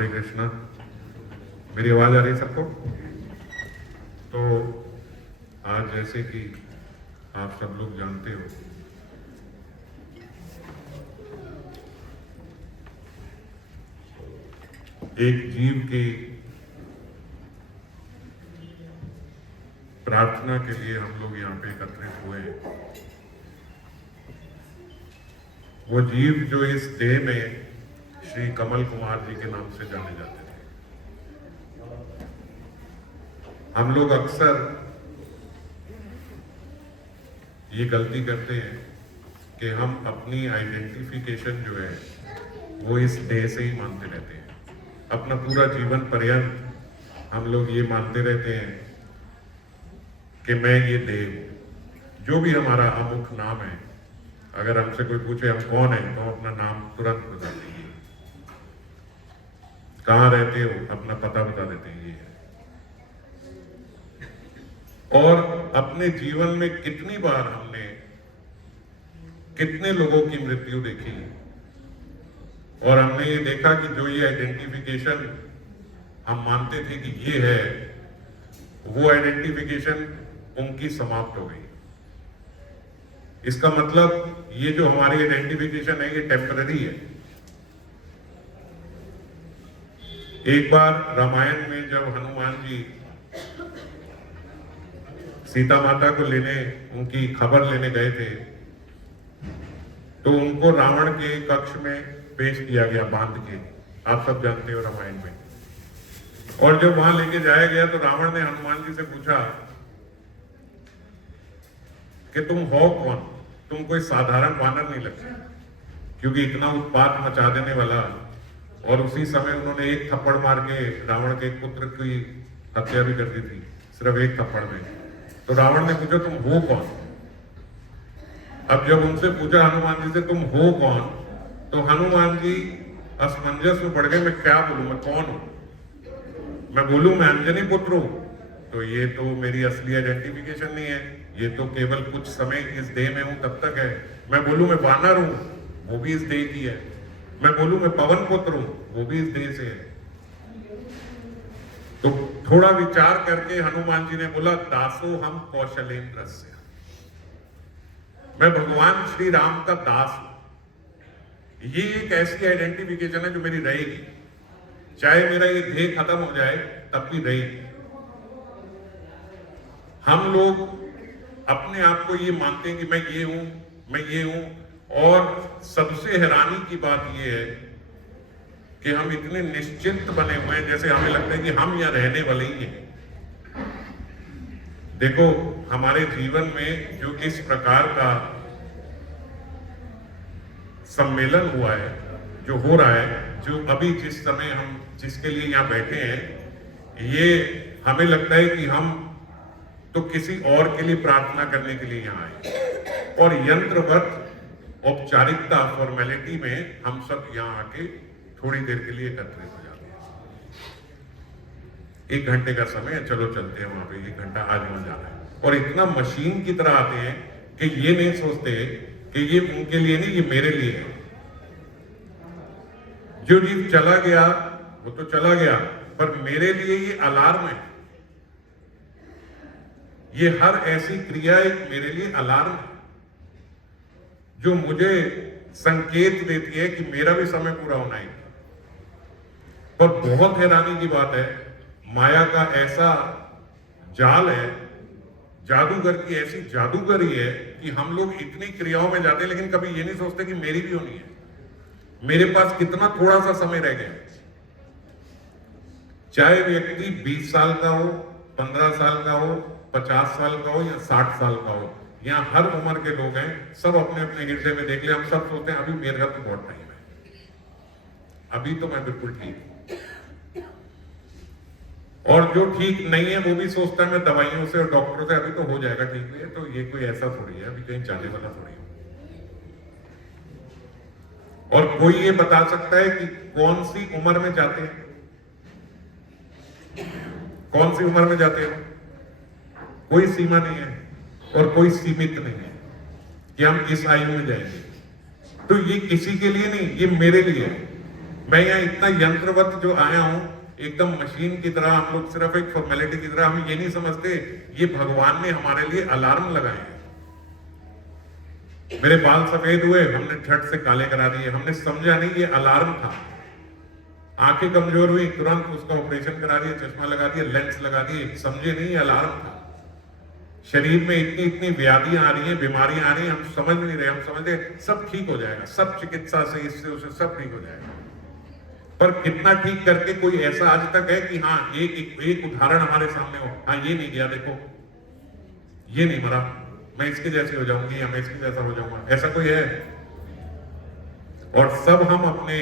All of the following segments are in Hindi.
हरे कृष्णा। मेरी आवाज आ रही है सबको? तो आज जैसे कि आप सब लोग जानते हो, एक जीव की प्रार्थना के लिए हम लोग यहाँ पे एकत्रित हुए हैं। वो जीव जो इस देह में श्री कमल कुमार जी के नाम से जाने जाते थे। हम लोग अक्सर ये गलती करते हैं कि हम अपनी आइडेंटिफिकेशन जो है वो इस देह से ही मानते रहते हैं। अपना पूरा जीवन पर्यंत हम लोग ये मानते रहते हैं कि मैं ये देह हूं। जो भी हमारा अमुक नाम है, अगर हमसे कोई पूछे हम कौन है तो अपना नाम तुरंत बता देंगे। कहाँ रहते हो, अपना पता बता देते हैं। ये है। और अपने जीवन में कितनी बार हमने कितने लोगों की मृत्यु देखी और हमने ये देखा कि जो ये आइडेंटिफिकेशन हम मानते थे कि ये है, वो आइडेंटिफिकेशन उनकी समाप्त हो गई। इसका मतलब ये जो हमारी आइडेंटिफिकेशन है ये टेम्पररी है। एक बार रामायण में जब हनुमान जी सीता माता को लेने, उनकी खबर लेने गए थे, तो उनको रावण के कक्ष में पेश किया गया बांध के। आप सब जानते हो रामायण में। और जब वहां लेके जाया गया तो रावण ने हनुमान जी से पूछा कि तुम हो कौन? तुम कोई साधारण वानर नहीं लगते, क्योंकि इतना उत्पात मचा देने वाला। और उसी समय उन्होंने एक थप्पड़ मार के रावण के पुत्र की हत्या भी कर दी थी, सिर्फ एक थप्पड़ में। तो रावण ने पूछा तुम हो कौन? अब जब उनसे पूछा हनुमान जी से तुम हो कौन, तो हनुमान जी असमंजस में पड़ गए। मैं क्या बोलूं, मैं कौन हूं? मैं बोलूं मैं अंजनी पुत्र हूं, तो ये तो मेरी असली आइडेंटिफिकेशन नहीं है। ये तो केवल कुछ समय इस देह में हूं तब तक है। मैं बोलूं मैं वानर हूं, वो भी इस देह की है। मैं बोलूं मैं पवन पुत्र हूं, वो भी इस देह से है। तो थोड़ा विचार करके हनुमान जी ने बोला दासो हम कौशलेंद्र से, मैं भगवान श्री राम का दास हूं। ये एक ऐसी आइडेंटिफिकेशन है जो मेरी रहेगी, चाहे मेरा ये देह खत्म हो जाए तब भी रहेगी। हम लोग अपने आप को ये मानते हैं कि मैं ये हूं, मैं ये हूं। और सबसे हैरानी की बात यह है कि हम इतने निश्चिंत बने हुए हैं, जैसे हमें लगता है कि हम यहां रहने वाले ही हैं। देखो हमारे जीवन में जो इस प्रकार का सम्मेलन हुआ है, जो हो रहा है, जो अभी जिस समय हम जिसके लिए यहाँ बैठे हैं, ये हमें लगता है कि हम तो किसी और के लिए प्रार्थना करने के लिए यहाँ आए, और यंत्रवत औपचारिकता फॉर्मेलिटी में हम सब यहाँ आके थोड़ी देर के लिए एकत्रित हो जाते हैं। 1 घंटे का समय है, चलो चलते हैं वहां पे, 1 घंटा आज वहां जाना है। और इतना मशीन की तरह आते हैं कि ये नहीं सोचते कि ये उनके लिए नहीं, ये मेरे लिए है। जो जीव चला गया वो तो चला गया, पर मेरे लिए ये अलार्म है। ये हर ऐसी क्रिया एक मेरे लिए अलार्म है, जो मुझे संकेत देती है कि मेरा भी समय पूरा होना है। पर बहुत हैरानी की बात है, माया का ऐसा जाल है, जादूगर की ऐसी जादूगरी है कि हम लोग इतनी क्रियाओं में जाते हैं, लेकिन कभी ये नहीं सोचते कि मेरी भी होनी है। मेरे पास कितना थोड़ा सा समय रह गया। चाहे व्यक्ति 20 साल का हो, 15 साल का हो, 50 साल का हो या 60 साल का हो, यहाँ हर उम्र के लोग हैं। सब अपने अपने हृदय में देख ले, हम सब सोचते हैं अभी मेरा तो बहुत टाइम है, अभी तो मैं बिल्कुल ठीक हूं। और जो ठीक नहीं है वो भी सोचता है मैं दवाइयों से और डॉक्टरों से अभी तो हो जाएगा ठीक है। तो ये कोई ऐसा थोड़ी है, अभी कहीं जाने वाला थोड़ी है। और कोई ये बता सकता है कि कौन सी उम्र में जाते हैं, कौन सी उम्र में जाते हैं? कोई सीमा नहीं है और कोई सीमित नहीं है कि हम इस आयु में जाएंगे। तो ये किसी के लिए नहीं, ये मेरे लिए है। मैं यहाँ इतना यंत्रवत जो आया हूं, एकदम मशीन की तरह, हम लोग सिर्फ एक फॉर्मेलिटी की तरह, हम ये नहीं समझते ये भगवान ने हमारे लिए अलार्म लगाए हैं। मेरे बाल सफेद हुए, हमने झट से काले करा दिए, हमने समझा नहीं ये अलार्म था। आंखें कमजोर हुई, तुरंत उसका ऑपरेशन करा दिया, चश्मा लगा दिया, लेंस लगा दिए, समझे नहीं अलार्म था। शरीर में इतनी इतनी व्याधियां आ रही हैं, बीमारियां आ रही हैं, हम समझ नहीं रहे, हम समझते सब ठीक हो जाएगा, सब चिकित्सा से, इससे उसे सब ठीक हो जाएगा। पर कितना ठीक करके कोई ऐसा आज तक है कि हाँ एक उदाहरण हमारे सामने हो, हाँ ये नहीं गया, देखो ये नहीं मरा, मैं इसके जैसे हो जाऊंगी या मैं इसके जैसा हो जाऊंगा, ऐसा कोई है? और सब हम अपने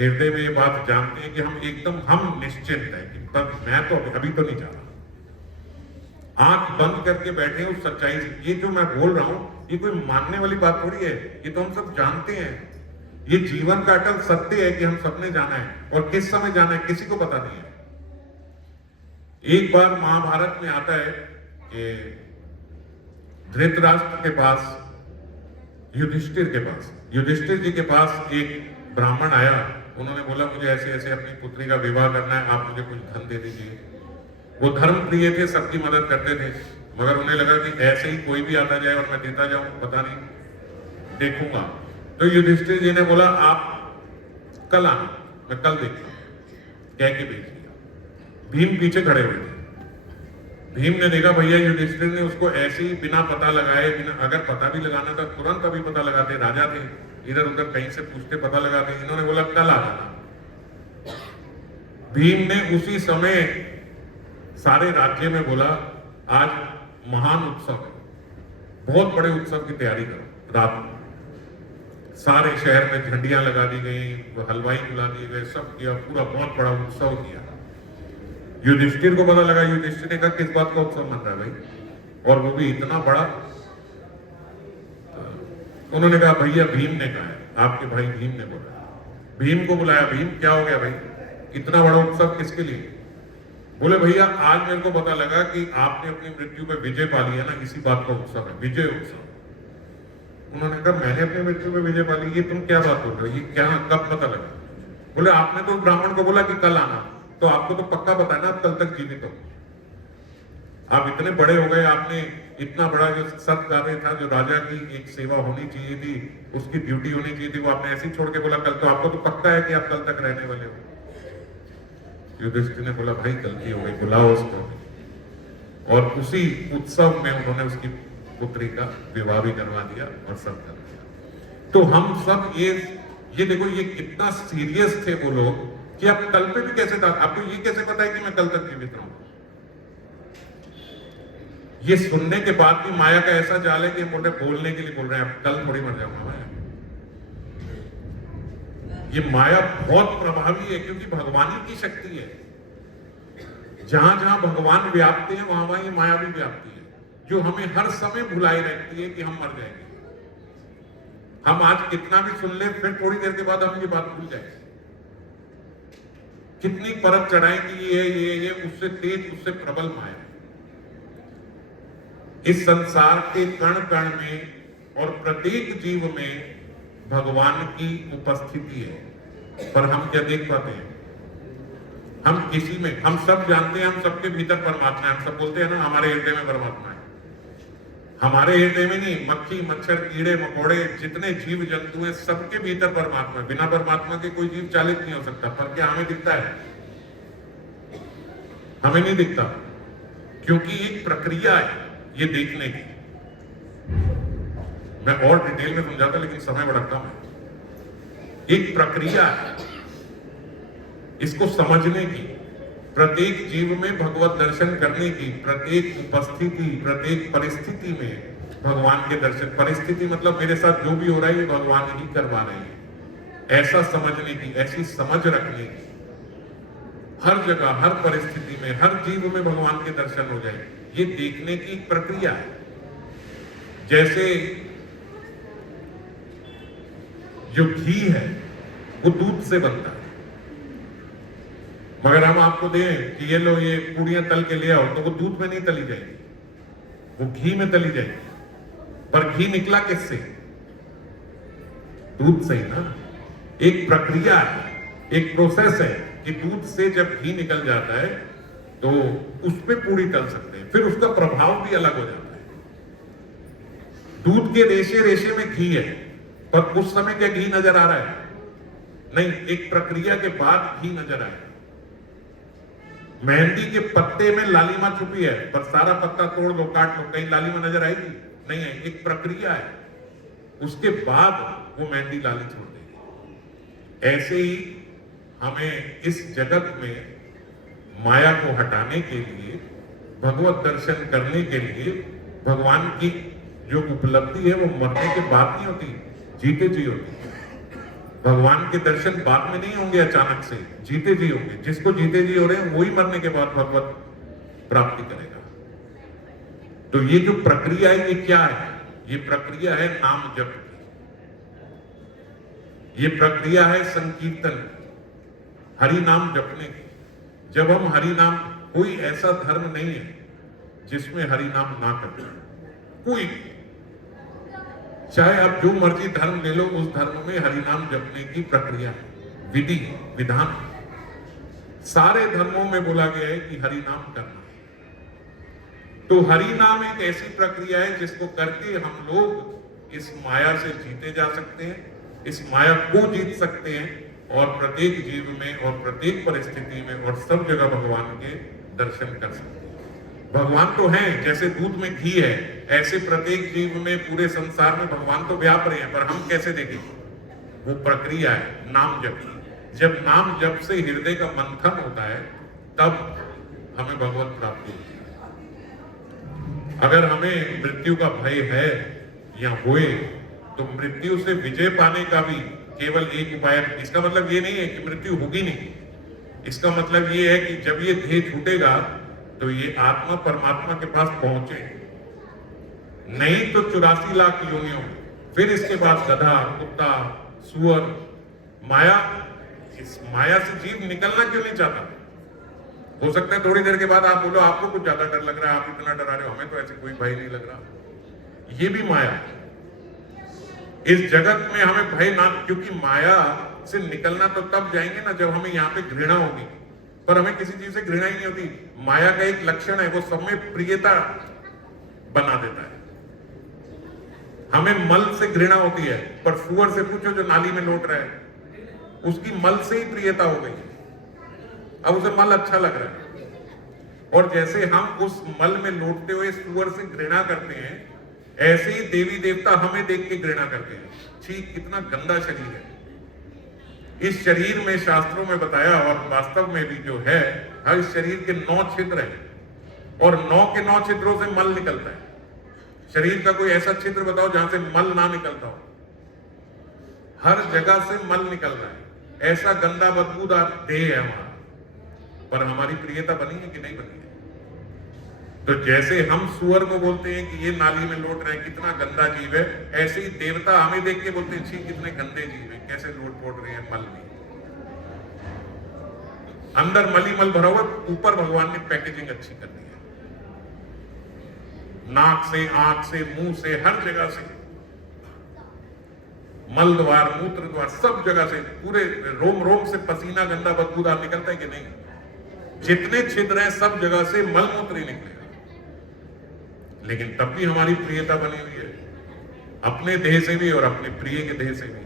हृदय में ये बात जानते हैं कि हम एकदम हम निश्चिंत हैं कि तब मैं तो अभी तो नहीं जा रहा, आंख बंद करके बैठे उस सच्चाई से। ये जो मैं बोल रहा हूं ये कोई मानने वाली बात थोड़ी है, ये तो हम सब जानते हैं। ये जीवन का अटल सत्य है कि हम सबने जाना है, और किस समय जाना है किसी को पता नहीं है। एक बार महाभारत में आता है कि धृतराष्ट्र के पास, युधिष्ठिर जी के पास एक ब्राह्मण आया, उन्होंने बोला मुझे ऐसे ऐसे अपनी पुत्री का विवाह करना है, आप मुझे कुछ धन दे दीजिए। वो धर्म प्रिय थे, सबकी मदद करते थे, मगर उन्हें लगा कि ऐसे ही कोई भी आता जाए और मैं देता जाऊं, पता नहीं, देखूंगा। तो युधिष्ठिर जी ने बोला आप कल आना, मैं कल देखूंगा, कह के भेज दिया। भीम पीछे खड़े हुए थे। भीम ने देखा भैया युधिष्ठिर ने उसको ऐसे ही बिना पता लगाए, बिना, अगर पता भी लगाना था तुरंत अभी पता लगाते, राजा थे, इधर उधर कहीं से पूछते पता लगाते। इन्होंने बोला कल आ जाना। भीम ने उसी समय सारे राज्य में बोला आज महान उत्सव है, बहुत बड़े उत्सव की तैयारी करो। रात में सारे शहर में झंडियां लगा दी गई, हलवाई बुला दिए गए, सब किया, पूरा बहुत बड़ा उत्सव किया। युधिष्ठिर को पता लगा, युधिष्ठिर ने कहा किस बात का उत्सव मन रहा है भाई, और वो भी इतना बड़ा। उन्होंने कहा भैया भीम ने कहा है, आपके भाई भीम ने बोला। भीम को बुलाया, भीम क्या हो गया भाई, इतना बड़ा उत्सव किसके लिए? बोले भैया आज मेरे को पता लगा कि आपने अपनी मृत्यु पे विजय पा लिया ना, इसी बात का उत्सव है, विजय उत्सव। उन्होंने कहा मैंने अपनी मृत्यु पे विजय पा ली, ये तुम क्या बात बोल रहे हो, ये क्या, कब पता लगा? बोले आपने तो ब्राह्मण को बोला कि कल आना, तो आपको तो पक्का पता है ना आप कल तक जीवित हो। आप इतने बड़े हो गए, आपने इतना बड़ा जो सत कार्य था, जो राजा की एक सेवा होनी चाहिए थी, उसकी ड्यूटी होनी चाहिए थी, वो आपने ऐसे ही छोड़ के बोला कल, तो आपको तो पक्का है कि आप कल तक रहने वाले हो। युधिष्ठिर ने बोला भाई गलती हो गई, बुलाओ उसको। और उसी उत्सव में उन्होंने उसकी पुत्री का विवाह भी करवा दिया और सब कर दिया। तो हम सब ये देखो ये कितना सीरियस थे वो लोग कि अब कल पे भी कैसे था, आपको ये कैसे पता है कि मैं कल तक जीवित रहूंगा? ये सुनने के बाद भी माया का ऐसा जाल है कि मोटे बोलने के लिए बोल रहे हैं, अब कल थोड़ी मर जाऊंगा मैं। ये माया बहुत प्रभावी है क्योंकि भगवान की शक्ति है। जहां जहां भगवान व्याप्त है वहां वहां ये माया भी व्याप्ति है, जो हमें हर समय भुलाई रहती है कि हम मर जाएंगे। हम आज कितना भी सुन ले, फिर थोड़ी देर के बाद हम ये बात भूल जाएंगे। कितनी परत चढ़ाएं कि ये उससे तेज, उससे प्रबल माया। इस संसार के कण कण में और प्रत्येक जीव में भगवान की उपस्थिति है, पर हम क्या देख पाते हैं? हम किसी में, हम सब जानते हैं हम सबके भीतर परमात्मा है, हम सब बोलते हैं ना हमारे हृदय में परमात्मा है। हमारे हृदय में नहीं, मक्खी मच्छर कीड़े मकोड़े जितने जीव जंतु हैं सबके भीतर परमात्मा है। बिना परमात्मा के कोई जीव चालित नहीं हो सकता। पर क्या हमें दिखता है? हमें नहीं दिखता, क्योंकि एक प्रक्रिया है ये देखने की। मैं और डिटेल में समझाता लेकिन समय बड़ा कम है। एक प्रक्रिया है इसको समझने की, प्रत्येक जीव में भगवत दर्शन करने की, प्रत्येक उपस्थिति, प्रत्येक परिस्थिति में भगवान के दर्शन। परिस्थिति मतलब मेरे साथ जो भी हो रहा है ये भगवान ही करवा रहे हैं, ऐसा समझने की, ऐसी समझ रखने की। हर जगह, हर परिस्थिति में, हर जीव में भगवान के दर्शन हो जाए, ये देखने की प्रक्रिया है। जैसे जो घी है वो दूध से बनता है, मगर हम आपको दें कि ये लो ये पूड़ियां तल के ले आओ, तो वो दूध में नहीं तली जाएगी, वो घी में तली जाएगी। पर घी निकला किससे? दूध से ही ना। एक प्रक्रिया है, एक प्रोसेस है कि दूध से जब घी निकल जाता है तो उस पे पूरी तल सकते हैं, फिर उसका प्रभाव भी अलग हो जाता है। दूध के रेशे रेशे में घी है, पर उस समय क्या घी नजर आ रहा है? नहीं, एक प्रक्रिया के बाद घी नजर आए। मेहंदी के पत्ते में लालिमा छुपी है, पर सारा पत्ता तोड़ लो, काट लो, कहीं लालिमा नजर आएगी? नहीं है, एक प्रक्रिया है, उसके बाद वो मेहंदी लाली छोड़ देगी। ऐसे ही हमें इस जगत में माया को हटाने के लिए, भगवत दर्शन करने के लिए, भगवान की जो उपलब्धि है वो मरने के बाद नहीं होती, जीते जी होती है। भगवान के दर्शन बाद में नहीं होंगे अचानक से, जीते जी होंगे। जिसको जीते जी हो रहे हैं वही मरने के बाद भगवत प्राप्ति करेगा। तो ये जो प्रक्रिया है ये क्या है? ये प्रक्रिया है नाम जप की, ये प्रक्रिया है संकीर्तन, हरि नाम जपने की। जब हम हरि नाम, कोई ऐसा धर्म नहीं है जिसमें हरि नाम ना करते, कोई, चाहे आप जो मर्जी धर्म ले लो, उस धर्म में हरि नाम जपने की प्रक्रिया, विधि, विधान, सारे धर्मों में बोला गया है कि हरि नाम करना। तो हरि नाम एक ऐसी प्रक्रिया है जिसको करके हम लोग इस माया से जीते जा सकते हैं, इस माया को जीत सकते हैं, और प्रत्येक जीव में और प्रत्येक परिस्थिति में और सब जगह भगवान के दर्शन कर सकते हैं। भगवान तो हैं, जैसे दूध में घी है, ऐसे प्रत्येक जीव में, पूरे संसार में भगवान तो व्याप रहे हैं, पर हम कैसे देखें? वो प्रक्रिया है नाम जप की। जब नाम जप से हृदय का मंथन होता है तब हमें भगवत प्राप्ति होती है। अगर हमें मृत्यु का भय है या होए, तो मृत्यु से विजय पाने का भी केवल एक उपाय है। इसका मतलब ये नहीं है कि मृत्यु होगी नहीं, इसका मतलब ये है कि जब ये देह छूटेगा तो ये आत्मा परमात्मा के पास पहुंचे, नहीं तो 84 लाख योनियों में, फिर इसके बाद गधा, कुत्ता, सुअर, माया। इस माया से जीव निकलना क्यों नहीं चाहता? हो सकता है थोड़ी देर के बाद आप बोलो आपको कुछ ज्यादा डर लग रहा है, आप इतना डरा रहे हो, हमें तो ऐसे कोई भय नहीं लग रहा। ये भी माया है। इस जगत में हमें भय ना, क्योंकि माया से निकलना तो तब जाएंगे ना जब हमें यहाँ पे घृणा होगी, पर हमें किसी चीज से घृणा ही नहीं होती। माया का एक लक्षण है, वो सब में प्रियता बना देता है। हमें मल से घृणा होती है, पर सुअर से पूछो जो नाली में लौट रहा है, उसकी मल से ही प्रियता हो गई, अब उसे मल अच्छा लग रहा है। और जैसे हम उस मल में लौटते हुए सुअर से घृणा करते हैं, ऐसे ही देवी देवता हमें देख के घृणा करते हैं। ठीक, कितना गंदा शरीर है। इस शरीर में शास्त्रों में बताया, और वास्तव में भी जो है, हर शरीर के 9 छिद्र हैं, और 9 के 9 छिद्रों से मल निकलता है। शरीर का कोई ऐसा छिद्र बताओ जहां से मल ना निकलता हो? हर जगह से मल निकल रहा है। ऐसा गंदा बदबूदार देह है हमारा, पर हमारी प्रियता बनी है कि नहीं बनी है? तो जैसे हम सुअर को बोलते हैं कि ये नाली में लौट रहे हैं, कितना गंदा जीव है, ऐसे ही देवता हमें देख के बोलते हैं, छी कितने गंदे जीव है, कैसे लोट पोट रहे हैं मल में। अंदर मली मल भरा हुआ, ऊपर भगवान ने पैकेजिंग अच्छी कर दी है। नाक से, आंख से, मुंह से, हर जगह से, मल द्वार, मूत्र द्वार, सब जगह से, पूरे रोम रोम से पसीना गंदा बदबूदार निकलता है कि नहीं? जितने छिद्र हैं सब जगह से मल मूत्र ही निकलेगा। लेकिन तब भी हमारी प्रियता बनी हुई है, अपने देह से भी और अपने प्रिय के देह से भी।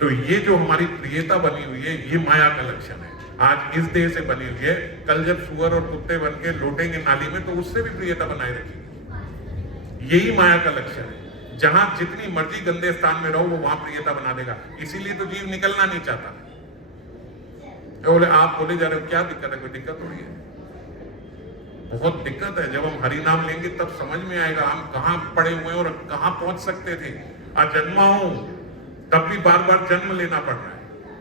तो ये जो हमारी प्रियता बनी हुई है, ये माया का लक्षण है। आज इस देह से बनी हुई है, कल जब सुअर और कुत्ते बन के लौटेंगे नाली में, तो उससे भी प्रियता बनाए रखेगी। यही माया का लक्षण है। जहां जितनी मर्जी गंदे स्थान में रहो, वो वहां प्रियता बना देगा। इसीलिए तो जीव निकलना नहीं चाहता। बोले आप बोले जा रहे हो, क्या दिक्कत है? कोई दिक्कत थोड़ी है, बहुत दिक्कत है। जब हम हरि नाम लेंगे तब समझ में आएगा हम कहां पड़े हुए हैं और कहां पहुंच सकते थे। अजन्मा हूं तब भी बार बार जन्म लेना पड़ रहा है।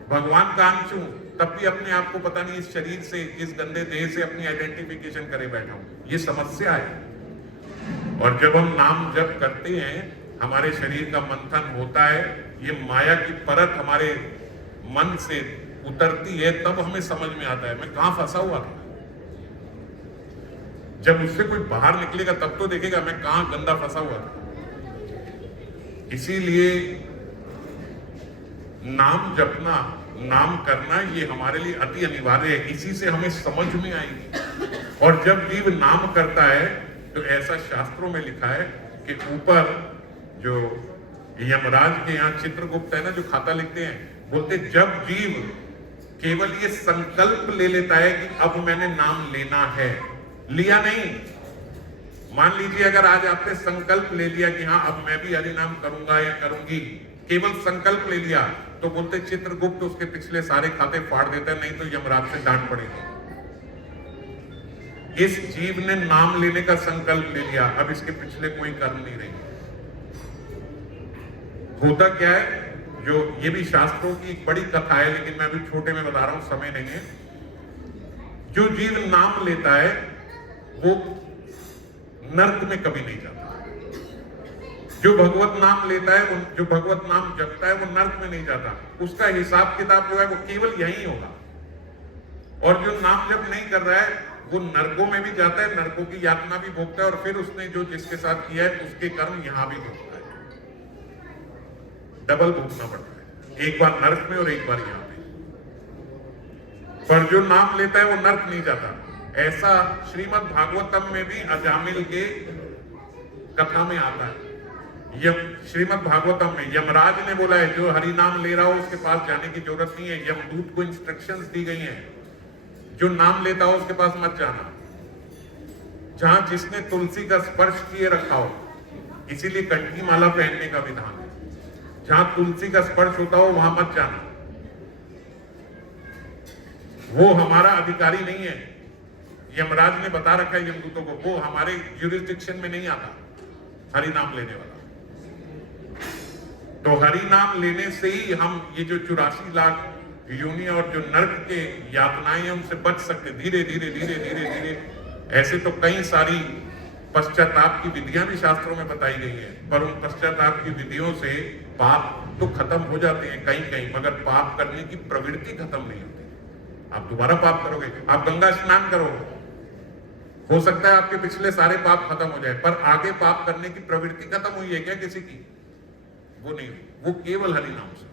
भगवान का अंश हूं तब भी अपने आप को पता नहीं इस शरीर से, इस गंदे देह से अपनी आइडेंटिफिकेशन करे बैठा हूं। ये समस्या है। और जब हम नाम जप करते हैं, हमारे शरीर का मंथन होता है, ये माया की परत हमारे मन से उतरती है, तब हमें समझ में आता है मैं कहां फंसा हुआ था। जब उससे कोई बाहर निकलेगा तब तो देखेगा मैं कहां गंदा फंसा हुआ था। इसीलिए नाम जपना, नाम करना ये हमारे लिए अति अनिवार्य है, इसी से हमें समझ में आएगी। और जब जीव नाम करता है तो ऐसा शास्त्रों में लिखा है कि ऊपर जो यमराज के यहाँ चित्रगुप्त है ना, जो खाता लिखते हैं, बोलते जब जीव केवल ये संकल्प ले लेता है कि अब मैंने नाम लेना है, लिया नहीं, मान लीजिए अगर आज आपने संकल्प ले लिया कि हाँ अब मैं भी हरि नाम करूंगा या करूंगी, केवल संकल्प ले लिया, तो बोलते चित्रगुप्त उसके पिछले सारे खाते फाड़ देता है, नहीं तो यमराज से डांट पड़ेगी। इस जीव ने नाम लेने का संकल्प ले लिया, अब इसके पिछले कोई कर्म नहीं रहे। होता क्या है, जो ये भी शास्त्रों की एक बड़ी कथा है, लेकिन मैं अभी छोटे में बता रहा हूं, समय नहीं है। जो जीव नाम लेता है वो नर्क में कभी नहीं जाता। जो भगवत नाम लेता है, जो भगवत नाम जपता है, वो नर्क में नहीं जाता। उसका हिसाब किताब जो है वो केवल यही होगा। और जो नाम जप नहीं कर रहा है वो नरकों में भी जाता है, नरकों की यातना भी भोगता है, और फिर उसने जो जिसके साथ किया है उसके कर्म यहां भी भोगता है, डबल भोगना पड़ता है, एक बार नर्क में और एक बार यहां पे। पर जो नाम लेता है वो नर्क नहीं जाता। ऐसा श्रीमद् भागवतम में भी अजामिल के कथा में आता है। श्रीमद् भागवतम में यमराज ने बोला है जो हरि नाम ले रहा हो उसके पास जाने की जरूरत नहीं है, यमदूत को इंस्ट्रक्शंस दी गई हैं, जो नाम लेता हो उसके पास मत जाना। जहां जिसने तुलसी का स्पर्श किए रखा हो, इसीलिए कंठी माला पहनने का विधान है, जहां तुलसी का स्पर्श होता हो वहां मत जाना, वो हमारा अधिकारी नहीं है। यमराज ने बता रखा है यमदूतों को, वो हमारे ज्यूरिसडिक्शन में नहीं आता हरि नाम लेने वाला। तो हरि नाम लेने से ही हम ये जो 84 लाख योनि और जो नर्क के यातनाएं हैं उनसे बच सकते, धीरे धीरे धीरे धीरे धीरे। ऐसे तो कई सारी पश्चाताप की विधियां भी शास्त्रों में बताई गई हैं, पर उन पश्चाताप की विधियों से पाप तो खत्म हो जाते हैं कहीं कहीं, मगर पाप करने की प्रवृत्ति खत्म नहीं होती। आप दोबारा पाप करोगे, आप गंगा स्नान करो, हो सकता है आपके पिछले सारे पाप खत्म हो जाए, पर आगे पाप करने की प्रवृत्ति खत्म हुई है क्या किसी की? वो नहीं हुई, वो केवल हरि नाम से।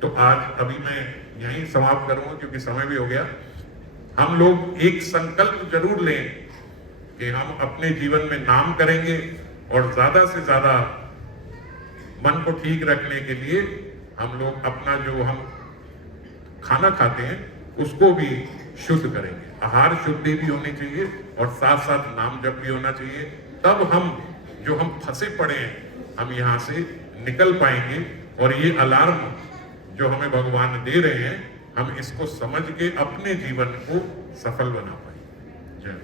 तो आज अभी मैं यहीं समाप्त करूंगा क्योंकि समय भी हो गया। हम लोग एक संकल्प जरूर लें कि हम अपने जीवन में नाम करेंगे, और ज्यादा से ज्यादा मन को ठीक रखने के लिए हम लोग अपना जो हम खाना खाते हैं उसको भी शुद्ध करेंगे। आहार शुद्धि भी होनी चाहिए और साथ साथ नाम जप भी होना चाहिए। तब हम जो हम फंसे पड़े हैं हम यहाँ से निकल पाएंगे, और ये अलार्म जो हमें भगवान दे रहे हैं हम इसको समझ के अपने जीवन को सफल बना पाएंगे। जय।